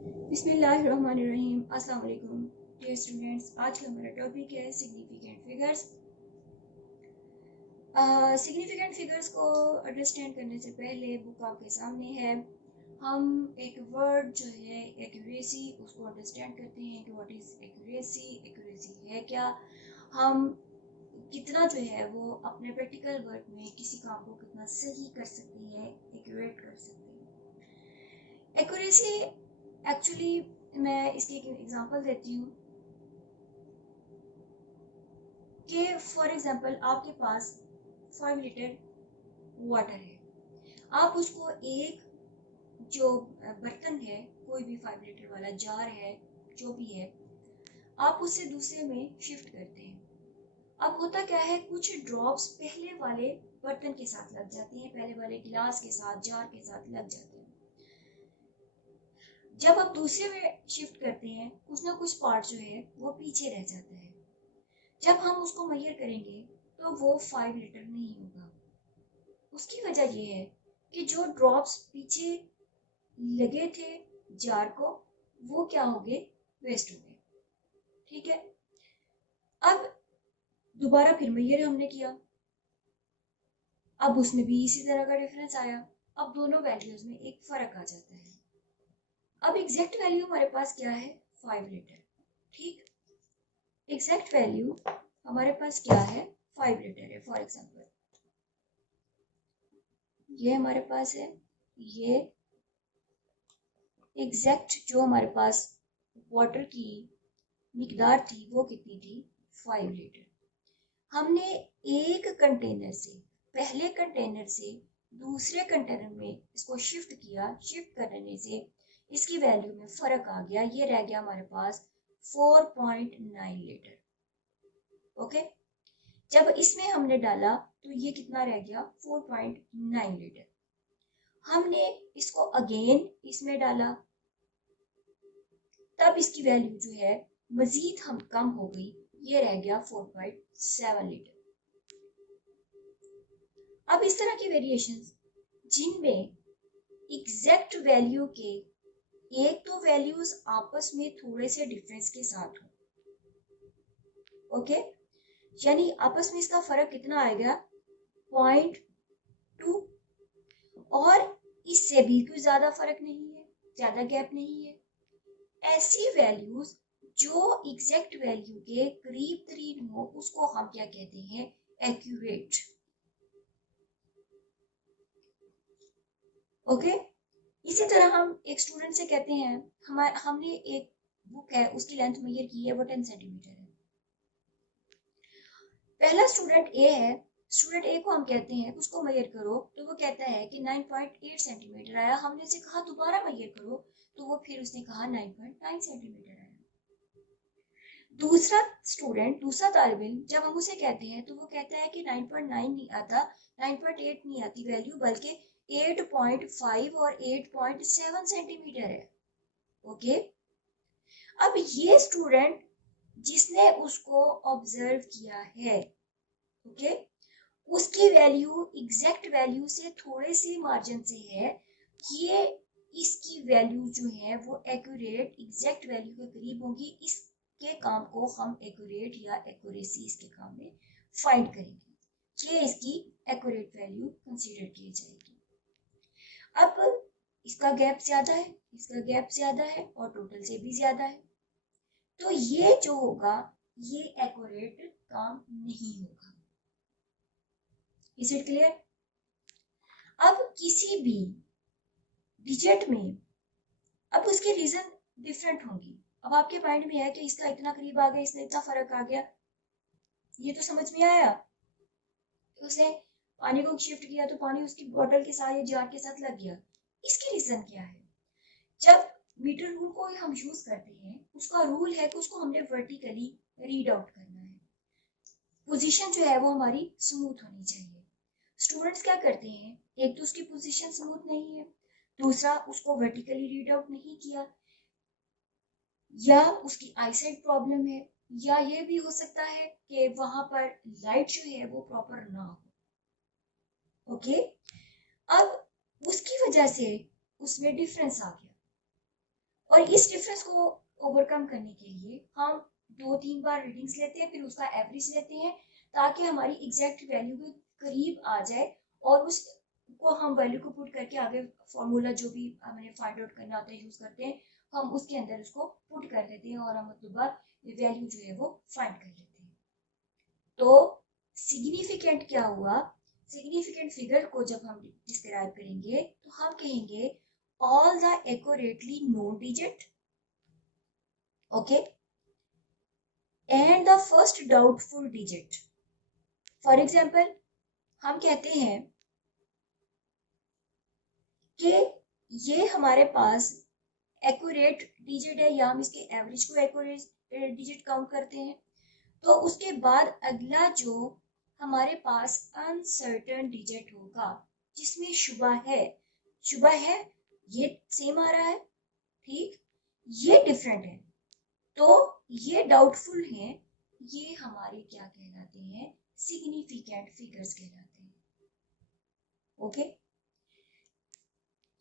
बिस्मिल्लाहिर्रहमानिर्रहीम। अस्सलाम वालेकुम डियर स्टूडेंट्स। आज का हमारा टॉपिक है सिग्निफिकेंट फिगर्स। सिग्निफिकेंट फिगर्स को अंडरस्टैंड करने से पहले बुक आपके सामने है। हम एक वर्ड जो है एक्यूरेसी, उसको अंडरस्टैंड करते हैं कि व्हाट इज एक्यूरेसी, एक्यूरेसी है क्या, हम कितना जो है वो अपने प्रैक्टिकल वर्क में किसी काम को कितना सही कर सकते हैं, एक्यूरेट कर सकते हैं। एक्यूरेसी एक्चुअली, मैं इसकी एक एग्जांपल देती हूँ कि फॉर एग्जांपल आपके पास 5 लीटर वाटर है। आप उसको एक जो बर्तन है, कोई भी 5 लीटर वाला जार है, जो भी है, आप उससे दूसरे में शिफ्ट करते हैं। अब होता क्या है, कुछ ड्रॉप्स पहले वाले बर्तन के साथ लग जाती हैं, पहले वाले गिलास के साथ, जार के साथ लग जाते हैं। जब आप दूसरे में शिफ्ट करते हैं, कुछ ना कुछ पार्ट जो है वो पीछे रह जाता है। जब हम उसको मेजर करेंगे तो वो 5 लीटर नहीं होगा। उसकी वजह ये है कि जो ड्रॉप्स पीछे लगे थे जार को, वो क्या हो गए, वेस्ट हो गए। ठीक है, अब दोबारा फिर मेजर हमने किया, अब उसमें भी इसी तरह का डिफरेंस आया। अब दोनों वैल्यूज में एक फर्क आ जाता है। अब एग्जैक्ट वैल्यू हमारे पास क्या है, 5 लीटर। ठीक, एग्जैक्ट वैल्यू हमारे पास क्या है, 5 लीटर है। फॉर एग्जांपल ये हमारे पास है, ये एग्जैक्ट जो हमारे पास वाटर की मिकदार थी वो कितनी थी, 5 लीटर। हमने एक कंटेनर से, पहले कंटेनर से दूसरे कंटेनर में इसको शिफ्ट किया। शिफ्ट करने से इसकी वैल्यू में फर्क आ गया, ये रह गया हमारे पास 4.9 लीटर। ओके, जब इसमें हमने डाला तो ये कितना रह गया, 4.9 लीटर। हमने इसको अगेन इसमें डाला, तब इसकी वैल्यू जो है मजीद हम कम हो गई, ये रह गया 4.7 लीटर। अब इस तरह की वेरिएशंस जिनमें एग्जैक्ट वैल्यू के एक तो वैल्यूज आपस में थोड़े से डिफरेंस के साथ हो, ओके, यानी आपस में इसका फर्क कितना आएगा, 0.2, और इससे भी कोई ज्यादा फर्क नहीं है, ज्यादा गैप नहीं है। ऐसी वैल्यूज जो एग्जैक्ट वैल्यू के करीब करीब हो, उसको हम क्या कहते हैं, एक्यूरेट। ओके, इसी तरह हम एक स्टूडेंट से कहते हैं, हमने एक बुक है, उसकी लेंथ मेजर की है, वो 10 सेंटीमीटर है। पहला स्टूडेंट ए है, स्टूडेंट ए को हम कहते हैं उसको मेजर करो, तो वो कहता है कि 9.8 सेंटीमीटर आया। हमने उसे कहा दोबारा मेजर करो, तो वो फिर उसने कहा 9.9 सेंटीमीटर आया। दूसरा स्टूडेंट, दूसरा तालिब इल्म, जब हम उसे कहते हैं तो वो कहता है कि 9.9 नहीं आता, 9.8 नहीं आती वैल्यू, बल्कि 8.5 और 8.7 सेंटीमीटर है। ओके, अब ये स्टूडेंट जिसने उसको ऑब्जर्व किया है, ओके, उसकी वैल्यू एग्जैक्ट वैल्यू से थोड़े से मार्जिन से है, ये इसकी वैल्यू जो है वो एक्यूरेट एग्जैक्ट वैल्यू के करीब होगी। इसके काम को हम एक्यूरेट या एक्यूरेसी इसके काम में फाइंड करेंगे, ये इसकी एक्यूरेट वैल्यू कंसीडर की जाएगी। अब इसका गैप ज्यादा है, इसका गैप ज्यादा है, और टोटल से भी ज्यादा है, तो ये जो होगा ये एक्यूरेट काम नहीं होगा। Is it clear? अब किसी भी डिजिट में, अब उसके रीजन डिफरेंट होंगी। अब आपके माइंड में है कि इसका इतना करीब आ गया, इसमें इतना फर्क आ गया, ये तो समझ में आया। तो उसने पानी को शिफ्ट किया तो पानी उसकी बोतल के साथ या जार के साथ लग गया। इसकी रीजन क्या है? जब मीटर रूल को हम यूज करते हैं, उसका रूल है कि उसको हमने वर्टिकली रीड आउट करना है। पोजीशन जो है वो हमारी स्मूथ होनी चाहिए। स्टूडेंट्स क्या करते हैं, एक तो उसकी पोजीशन स्मूथ नहीं है, दूसरा उसको वर्टिकली रीड आउट नहीं किया, या उसकी आईसाइट प्रॉब्लम है, या ये भी हो सकता है कि वहां पर लाइट जो है वो प्रॉपर ना हो। ओके, अब उसकी वजह से उसमें डिफरेंस आ गया, और इस डिफरेंस को ओवरकम करने के लिए हम 2-3 बार रीडिंग्स लेते हैं, फिर उसका एवरेज लेते हैं ताकि हमारी एग्जैक्ट वैल्यू के करीब आ जाए, और उसको हम वैल्यू को पुट करके आगे फॉर्मूला जो भी हमें फाइंड आउट करना होता है यूज करते हैं, हम उसके अंदर उसको पुट कर देते हैं और हम मतलब वैल्यू जो है वो फाइंड कर लेते हैं। तो सिग्निफिकेंट क्या हुआ? सिग्निफिकेंट फिगर को जब हम डिस्क्राइब करेंगे तो हम कहेंगे all the accurately known digit, okay, and the first doubtful digit. For example, हम कहते हैं कि ये हमारे पास एक्यूरेट डिजिट है, या हम इसके एवरेज को एक्यूरेट डिजिट काउंट करते हैं। तो उसके बाद अगला जो हमारे पास अनसर्टेन डिजिट होगा जिसमें शुबा है, ये सेम आ रहा है, ठीक, ये डिफरेंट है, तो ये डाउटफुल हैं, ये हमारे क्या कहलाते हैं? सिग्निफिकेंट फिगर्स कहलाते हैं। Okay,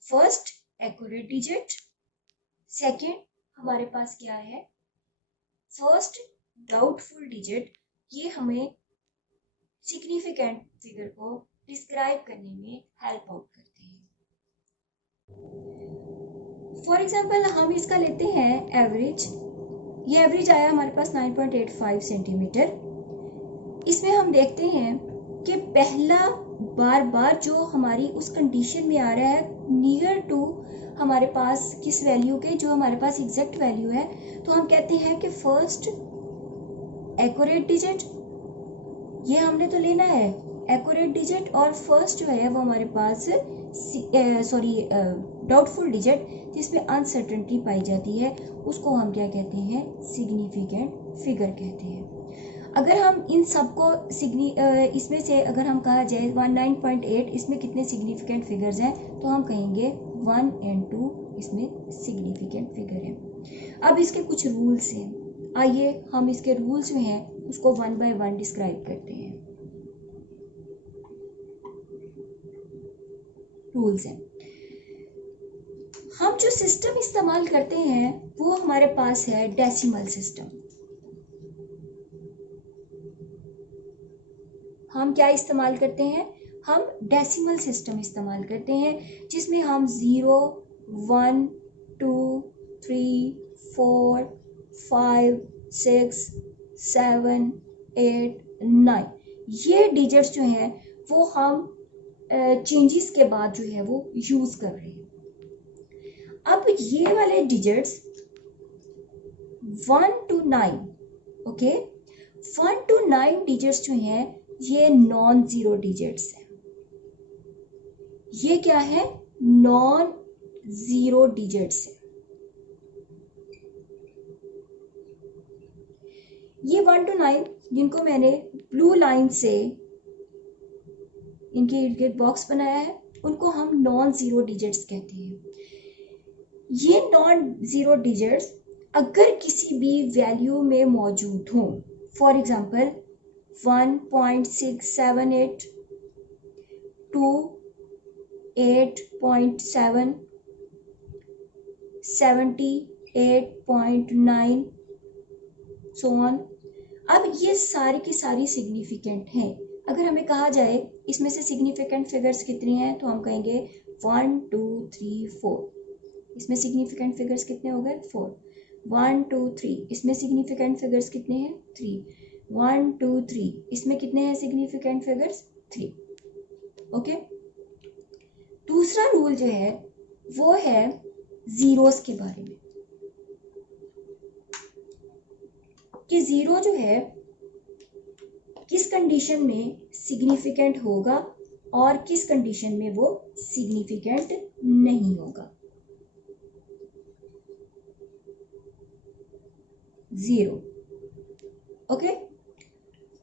first accurate digit, second हमारे पास क्या है? फर्स्ट डाउटफुल डिजिट, ये हमें सिग्निफिकेंट फिगर को डिस्क्राइब करने में हेल्प आउट करते हैं। फॉर एग्जाम्पल हम इसका लेते हैं एवरेज। ये एवरेज आया हमारे पास 9.85 सेंटीमीटर। इसमें हम देखते हैं कि पहला बार जो हमारी उस कंडीशन में आ रहा है नियर टू हमारे पास किस वैल्यू के, जो हमारे पास एग्जैक्ट वैल्यू है, तो हम कहते हैं कि फर्स्ट एक्यूरेट डिजिट, ये हमने तो लेना है एक्यूरेट डिजिट, और फर्स्ट जो है वो हमारे पास डाउटफुल डिजिट जिसमें अनसर्टेनिटी पाई जाती है, उसको हम क्या कहते हैं? सिग्निफिकेंट फिगर कहते हैं। अगर हम इन सबको इसमें से अगर हम कहा जाए 19.8 इसमें कितने सिग्निफिकेंट फिगर्स हैं, तो हम कहेंगे 1 और 2 इसमें सिग्निफिकेंट फिगर है। अब इसके कुछ रूल्स हैं, आइए हम इसके रूल्स में हैं उसको 1 बाय 1 डिस्क्राइब करते हैं। रूल्स हैं, हम जो सिस्टम इस्तेमाल करते हैं वो हमारे पास है डेसिमल सिस्टम। हम क्या इस्तेमाल करते हैं? हम डेसिमल सिस्टम इस्तेमाल करते हैं जिसमें हम 0, 1, 2, 3, 4, 5, 6, 7, 8, 9 ये डिजिट्स जो हैं वो हम चेंजेस के बाद जो है वो यूज कर रहे हैं। अब ये वाले digits 1 to 9, okay, 1 to 9 digits जो हैं ये नॉन जीरो डिजिट्स हैं। ये क्या है? नॉन जीरो डिजिट्स है। ये 1 to 9 जिनको मैंने ब्लू लाइन से इनके इर्द गिर्द बॉक्स बनाया है, उनको हम नॉन जीरो डिजिट्स कहते हैं। ये नॉन जीरो डिजिट्स अगर किसी भी वैल्यू में मौजूद हो, for example 1.678 to 8.7, 78.9 so on. अब ये सारी की सारी सिग्निफिकेंट हैं। अगर हमें कहा जाए इसमें से सिग्निफिकेंट फिगर्स कितनी हैं, तो हम कहेंगे 1, 2, 3, 4। इसमें सिग्निफिकेंट फिगर्स कितने हो गए? 4। 1, 2, 3 इसमें सिग्निफिकेंट फिगर्स कितने हैं? 3। 1, 2, 3 इसमें कितने हैं सिग्निफिकेंट फिगर्स? 3। ओके, दूसरा रूल जो है वो है जीरोस के बारे में, कि जीरो जो है किस कंडीशन में सिग्निफिकेंट होगा और किस कंडीशन में वो सिग्निफिकेंट नहीं होगा। Zero, okay.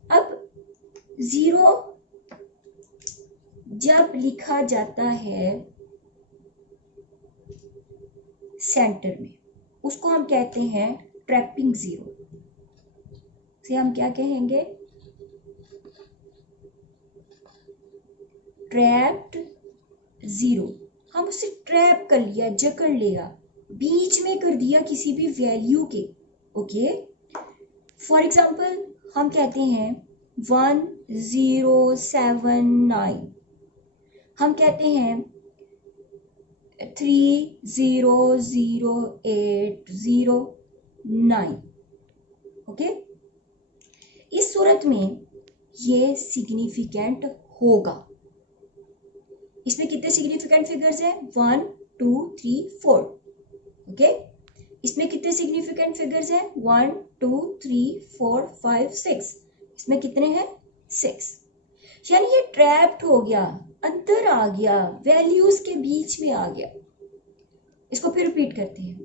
अब जीरो जब लिखा जाता है सेंटर में, उसको हम कहते हैं ट्रैपिंग जीरो। से हम क्या कहेंगे? Trapped zero. हम उसे ट्रैप कर लिया, जकड़ लिया, बीच में कर दिया किसी भी वैल्यू के, ओके। फॉर एग्जाम्पल हम कहते हैं 1079, हम कहते हैं 300809, ओके। इस सूरत में ये सिग्निफिकेंट होगा। इसमें कितने सिग्निफिकेंट फिगर्स हैं? 1 2 3 4, ओके। इसमें कितने सिग्निफिकेंट फिगर्स हैं? 1 2 3 4 5 6। इसमें कितने हैं? 6। यानी ये ट्रैप्ड हो गया, अंदर आ गया, वैल्यूज के बीच में आ गया। इसको फिर रिपीट करते हैं।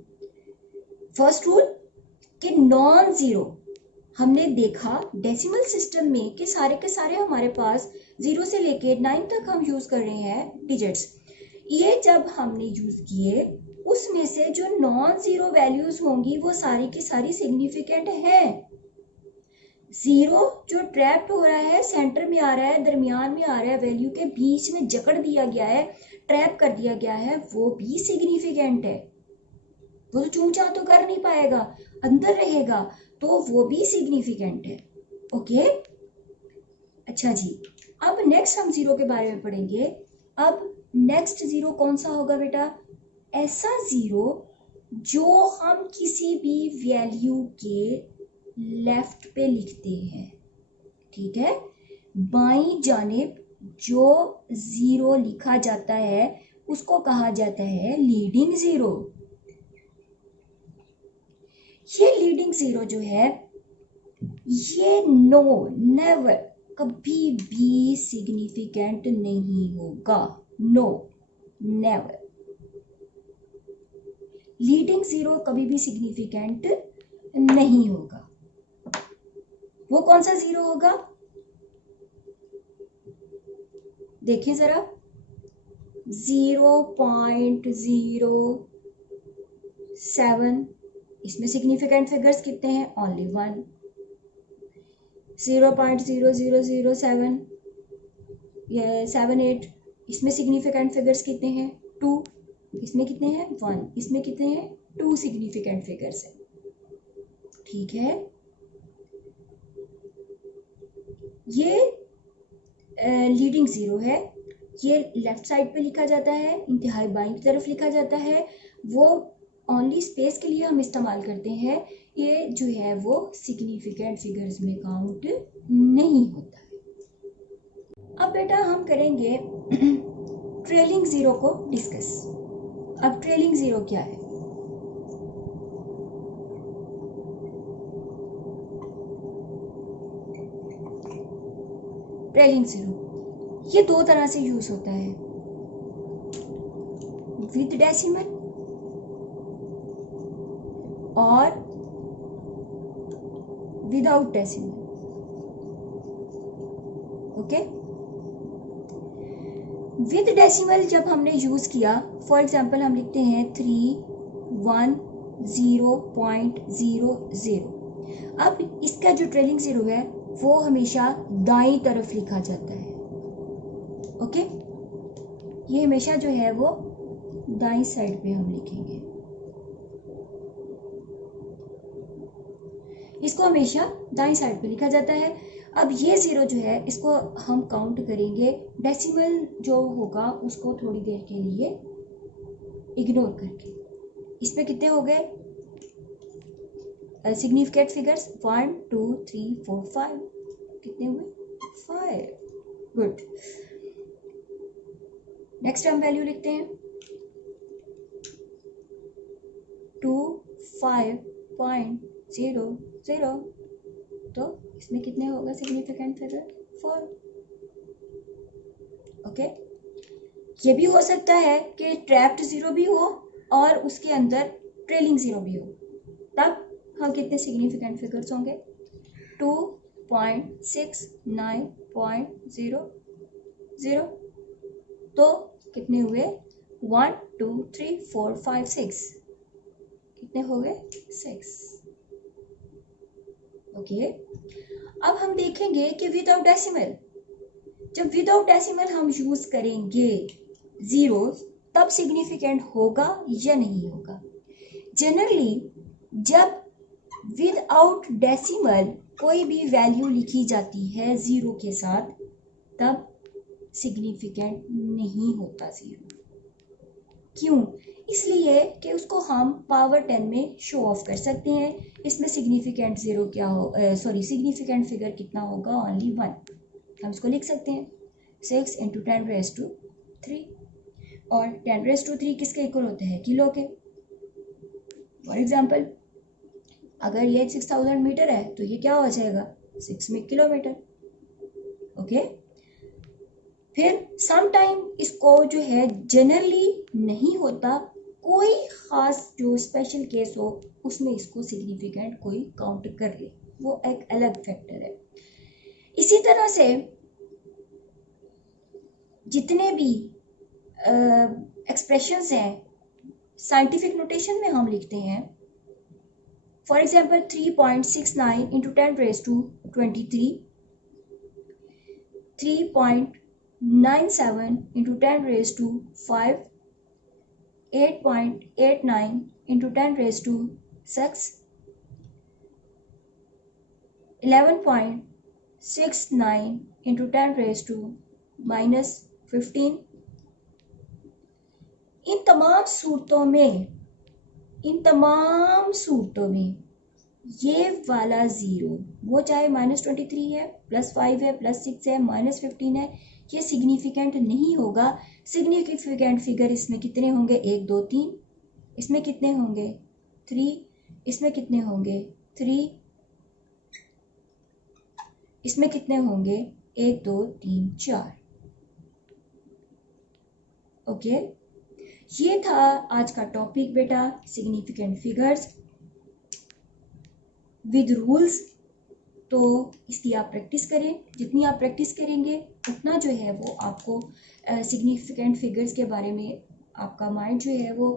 फर्स्ट रूल कि नॉन जीरो, हमने देखा डेसिमल सिस्टम में कि सारे के सारे हमारे पास 0 से लेके 9 तक हम यूज कर रहे हैं डिजिट्स। ये जब हमने यूज किए उसमें से जो नॉन जीरो वैल्यूज होंगी वो सारी की सारी सिग्निफिकेंट है। जीरो जो ट्रैप्ड हो रहा है, सेंटर में आ रहा है, दरमियान में आ रहा है, वैल्यू के बीच में जकड़ दिया गया है, ट्रैप कर दिया गया है, वो भी सिग्निफिकेंट है। वो तो चूं चां तो कर नहीं पाएगा, अंदर रहेगा, तो वो भी सिग्निफिकेंट है, ओके। अच्छा जी, अब नेक्स्ट हम जीरो के बारे में पढ़ेंगे। अब नेक्स्ट जीरो कौन सा होगा बेटा? ऐसा जीरो जो हम किसी भी वैल्यू के लेफ्ट पे लिखते हैं, ठीक है। बाईं जानिब जो जीरो लिखा जाता है उसको कहा जाता है लीडिंग जीरो। ये लीडिंग जीरो जो है ये नेवर कभी भी सिग्निफिकेंट नहीं होगा। नेवर। लीडिंग जीरो कभी भी सिग्निफिकेंट नहीं होगा। वो कौन सा जीरो होगा? देखिए जरा, 0.07, इसमें सिग्निफिकेंट फिगर्स कितने हैं? ओनली 1। 0.0007 ये 78, इसमें सिग्निफिकेंट फिगर्स कितने हैं? 2। इसमें कितने हैं? 1। इसमें कितने हैं? 2 सिग्निफिकेंट फिगर्स हैं, ठीक है। ये लीडिंग जीरो है, ये लेफ्ट साइड पे लिखा जाता है, इंतहाई बाईं की तरफ लिखा जाता है। वो ओनली स्पेस के लिए हम इस्तेमाल करते हैं। ये जो है वो सिग्निफिकेंट फिगर्स में काउंट नहीं होता है। अब बेटा हम करेंगे ट्रेलिंग जीरो को डिस्कस। अब ट्रेलिंग जीरो क्या है? ट्रेलिंग जीरो ये दो तरह से यूज होता है, विद डेसिमल और without decimal, okay. With decimal जब हमने यूज किया, फॉर एग्जांपल हम लिखते हैं 310.00। अब इसका जो ट्रेलिंग जीरो है वो हमेशा दाईं तरफ लिखा जाता है, ओके। ये हमेशा जो है वो दाईं साइड पे हम लिखेंगे, इसको हमेशा दाईं साइड पे लिखा जाता है। अब ये जीरो जो है इसको हम काउंट करेंगे, डेसिमल जो होगा उसको थोड़ी देर के लिए इग्नोर करके। इसमें कितने हो गए सिग्निफिकेंट फिगर्स? 1 2 3 4 5। कितने हुए? 5। गुड। नेक्स्ट हम वैल्यू लिखते हैं 25.00। तो इसमें कितने होगा सिग्निफिकेंट फिगर? 4, ओके। ये भी हो सकता है कि ट्रैप्ड जीरो भी हो और उसके अंदर ट्रेलिंग जीरो भी हो, तब हम कितने सिग्निफिकेंट फिगर्स होंगे? 2.69.00। तो कितने हुए? 1 2 3 4 5 6। कितने हो गए? 6, ओके। अब हम देखेंगे कि विदाउट डेसिमल, जब विदाउट डेसिमल हम यूज करेंगे जीरो, तब सिग्निफिकेंट होगा या नहीं होगा। जनरली जब विदाउट डेसिमल कोई भी वैल्यू लिखी जाती है ज़ीरो के साथ, तब सिग्निफिकेंट नहीं होता ज़ीरो। क्यों? इसलिए कि उसको हम पावर 10 में शो ऑफ कर सकते हैं। इसमें सिग्निफिकेंट ज़ीरो क्या हो, सिग्निफिकेंट फिगर कितना होगा? ओनली 1। हम इसको लिख सकते हैं 6 × 10⁻³ और 10⁻³ किसके इक्वल होते हैं? किलो के। फॉर एग्जाम्पल अगर ये 6000 मीटर है तो ये क्या हो जाएगा? 6 में किलोमीटर। ओके। फिर सम टाइम इसको जो है जनरली नहीं होता, कोई ख़ास जो स्पेशल केस हो उसमें इसको सिग्निफिकेंट कोई काउंट कर ले, वो एक अलग फैक्टर है। इसी तरह से जितने भी एक्सप्रेशंस हैं साइंटिफिक नोटेशन में हम लिखते हैं। For example 3.69 × 10⁻23, 3.97 × 10⁻5, 8.89 × 10⁻6, 11.69 × 10⁻15। इन तमाम सूरतों में ये वाला ज़ीरो, वो चाहे -23 है, +5 है, +6 है, -15 है, ये सिग्निफिकेंट नहीं होगा। सिग्निफिकेंट फिगर इसमें कितने होंगे? 1 2 3। इसमें कितने होंगे? 3। इसमें कितने होंगे? 3। इसमें कितने होंगे? 1 2 3 4। ओके, ये था आज का टॉपिक बेटा, सिग्निफिकेंट फिगर्स विद रूल्स। तो इसकी आप प्रैक्टिस करें, जितनी आप प्रैक्टिस करेंगे उतना जो है वो आपको सिग्निफिकेंट फिगर्स के बारे में आपका माइंड जो है वो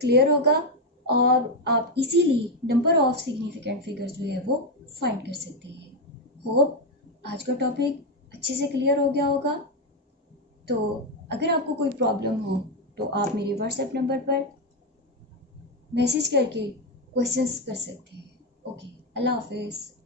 क्लियर होगा और आप easily number of significant figures जो है वो फाइंड कर सकते हैं। होप आज का टॉपिक अच्छे से क्लियर हो गया होगा। तो अगर आपको कोई प्रॉब्लम हो तो आप मेरे व्हाट्सएप नंबर पर मैसेज करके क्वेश्चंस कर सकते हैं। ओके, अल्लाह हाफिज़।